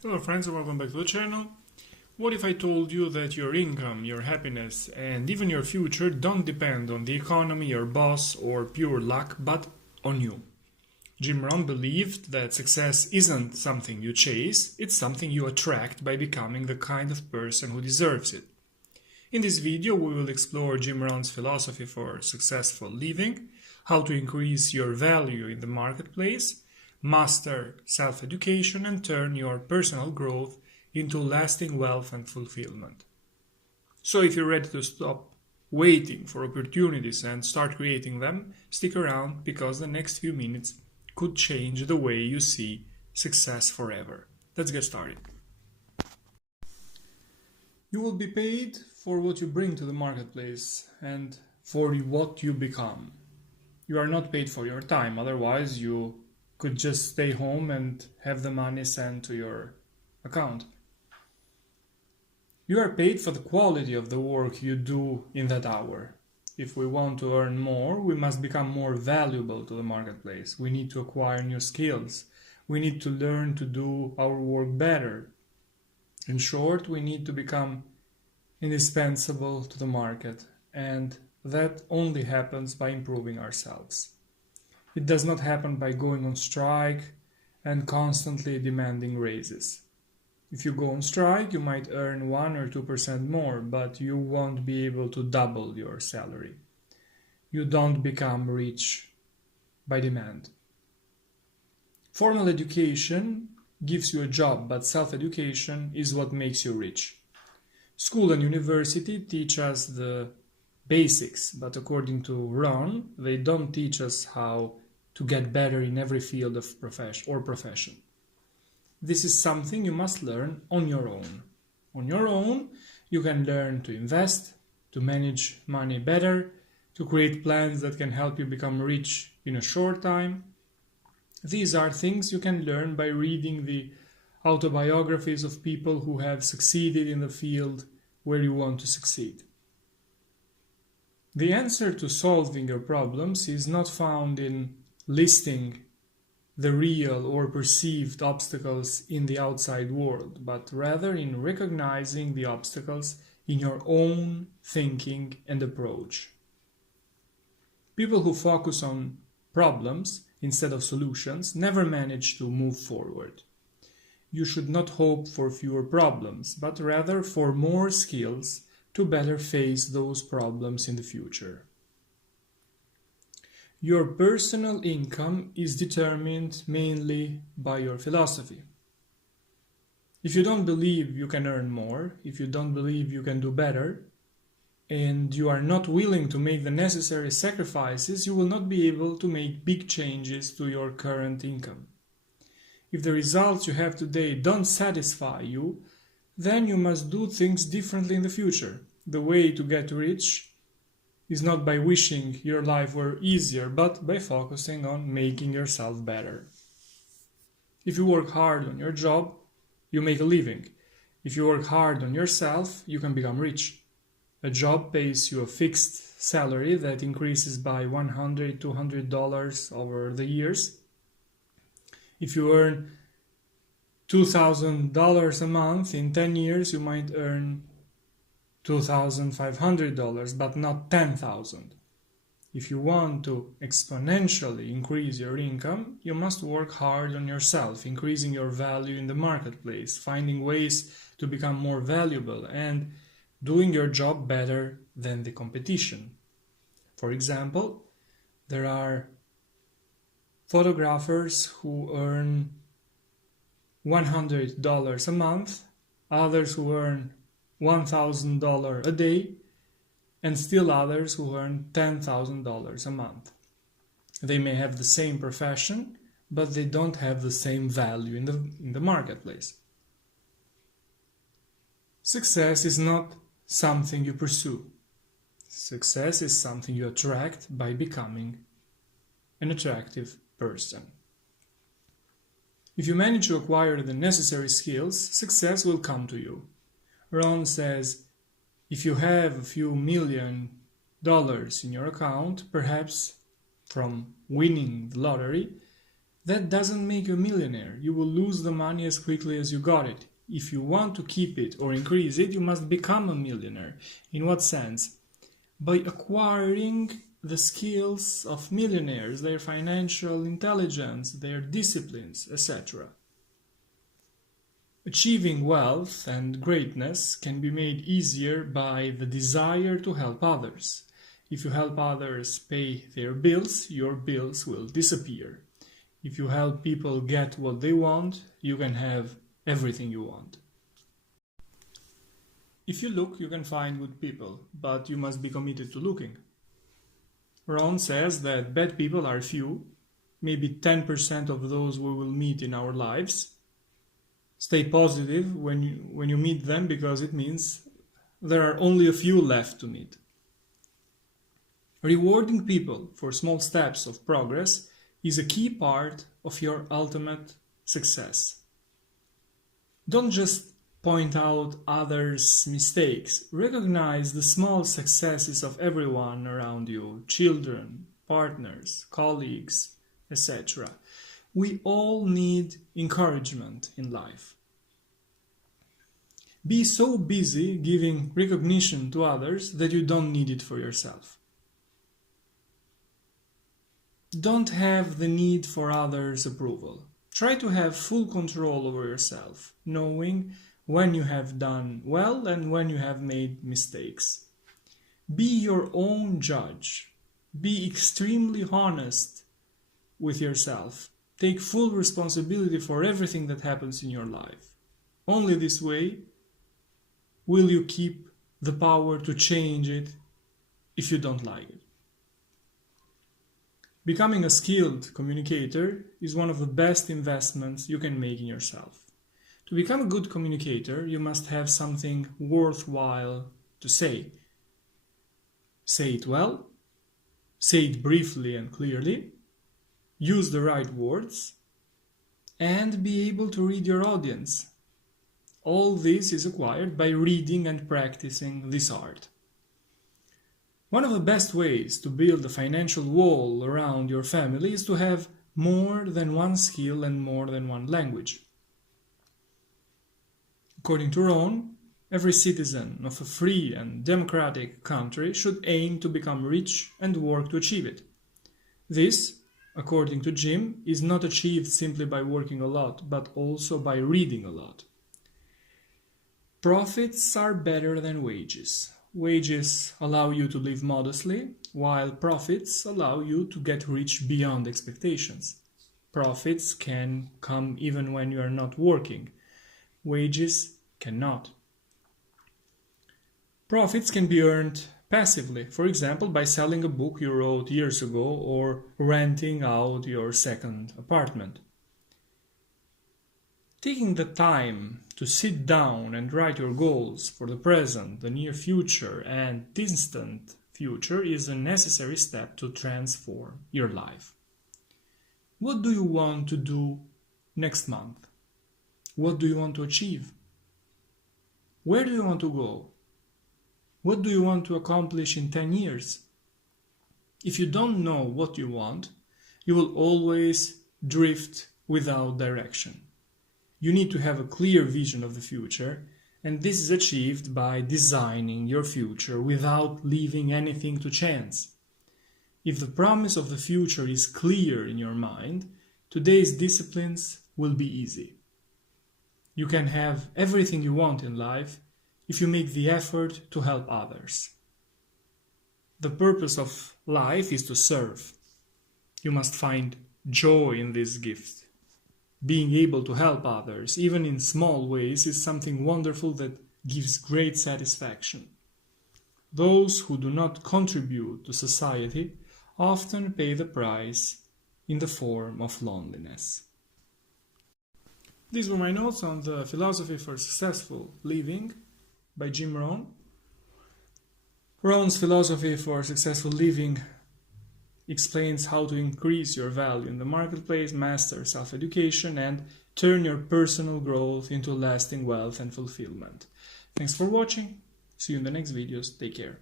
Hello friends and welcome back to the channel. What if I told you that your income, your happiness and even your future don't depend on the economy, your boss or pure luck, but on you? Jim Rohn believed that success isn't something you chase, it's something you attract by becoming the kind of person who deserves it. In this video we will explore Jim Rohn's philosophy for successful living, how to increase your value in the marketplace, master self-education and turn your personal growth into lasting wealth and fulfillment. So if you're ready to stop waiting for opportunities and start creating them, stick around because the next few minutes could change the way you see success forever. Let's get started. You will be paid for what you bring to the marketplace and for what you become. You are not paid for your time, otherwise you could just stay home and have the money sent to your account. You are paid for the quality of the work you do in that hour. If we want to earn more, we must become more valuable to the marketplace. We need to acquire new skills. We need to learn to do our work better. In short, we need to become indispensable to the market, and that only happens by improving ourselves. It does not happen by going on strike and constantly demanding raises. If you go on strike, you might earn 1 or 2% more, but you won't be able to double your salary. You don't become rich by demand. Formal education gives you a job, but self-education is what makes you rich. School and university teach us the basics, but according to Rohn, they don't teach us how to get better in every field of profession. This is something you must learn on your own. On your own, you can learn to invest, to manage money better, to create plans that can help you become rich in a short time. These are things you can learn by reading the autobiographies of people who have succeeded in the field where you want to succeed. The answer to solving your problems is not found in listing the real or perceived obstacles in the outside world, but rather in recognizing the obstacles in your own thinking and approach. People who focus on problems instead of solutions never manage to move forward. You should not hope for fewer problems, but rather for more skills to better face those problems in the future. Your personal income is determined mainly by your philosophy. If you don't believe you can earn more, if you don't believe you can do better, and you are not willing to make the necessary sacrifices, you will not be able to make big changes to your current income. If the results you have today don't satisfy you, then you must do things differently in the future. The way to get rich is not by wishing your life were easier, but by focusing on making yourself better. If you work hard on your job, you make a living. If you work hard on yourself, you can become rich. A job pays you a fixed salary that increases by $100, $200 over the years. If you earn $2,000 a month, in 10 years you might earn $2,500, but not $10,000. If you want to exponentially increase your income, you must work hard on yourself, increasing your value in the marketplace, finding ways to become more valuable, and doing your job better than the competition. For example, there are photographers who earn $100 a month, others who earn $1,000 a day, and still others who earn $10,000 a month. They may have the same profession, but they don't have the same value in the marketplace. Success is not something you pursue. Success is something you attract by becoming an attractive person. If you manage to acquire the necessary skills, success will come to you. Rohn says, if you have a few $1,000,000 in your account, perhaps from winning the lottery, That doesn't make you a millionaire. You will lose the money as quickly as you got it. If you want to keep it or increase it, you must become a millionaire. In what sense? By acquiring the skills of millionaires, their financial intelligence, their disciplines, etc. Achieving wealth and greatness can be made easier by the desire to help others. If you help others pay their bills, your bills will disappear. If you help people get what they want, you can have everything you want. If you look, you can find good people, but you must be committed to looking. Rohn says that bad people are few, maybe 10% of those we will meet in our lives. Stay positive when you meet them, because it means there are only a few left to meet. Rewarding people for small steps of progress is a key part of your ultimate success. Don't just point out others' mistakes. Recognize the small successes of everyone around you, children, partners, colleagues, etc. We all need encouragement in life. Be so busy giving recognition to others that you don't need it for yourself. Don't have the need for others' approval. Try to have full control over yourself, knowing when you have done well and when you have made mistakes. Be your own judge. Be extremely honest with yourself. Take full responsibility for everything that happens in your life. Only this way will you keep the power to change it if you don't like it. Becoming a skilled communicator is one of the best investments you can make in yourself. To become a good communicator, you must have something worthwhile to say. Say it well, say it briefly and clearly, use the right words, and be able to read your audience. All this is acquired by reading and practicing this art. One of the best ways to build a financial wall around your family is to have more than one skill and more than one language. According to Rohn, every citizen of a free and democratic country should aim to become rich and work to achieve it. This, according to Jim, is not achieved simply by working a lot, but also by reading a lot. Profits are better than wages. Wages allow you to live modestly, while profits allow you to get rich beyond expectations. Profits can come even when you are not working. Wages cannot. Profits can be earned passively, for example, by selling a book you wrote years ago or renting out your second apartment. Taking the time to sit down and write your goals for the present, the near future, and distant future is a necessary step to transform your life. What do you want to do next month? What do you want to achieve? Where do you want to go? What do you want to accomplish in 10 years? If you don't know what you want, you will always drift without direction. You need to have a clear vision of the future, and this is achieved by designing your future without leaving anything to chance. If the promise of the future is clear in your mind, today's disciplines will be easy. You can have everything you want in life if you make the effort to help others. The purpose of life is to serve. You must find joy in this gift. Being able to help others, even in small ways, is something wonderful that gives great satisfaction. Those who do not contribute to society often pay the price in the form of loneliness. These were my notes on the Philosophy for Successful Living by Jim Rohn. Rohn's philosophy for successful living explains how to increase your value in the marketplace, master self-education, and turn your personal growth into lasting wealth and fulfillment. Thanks for watching. See you in the next videos. Take care.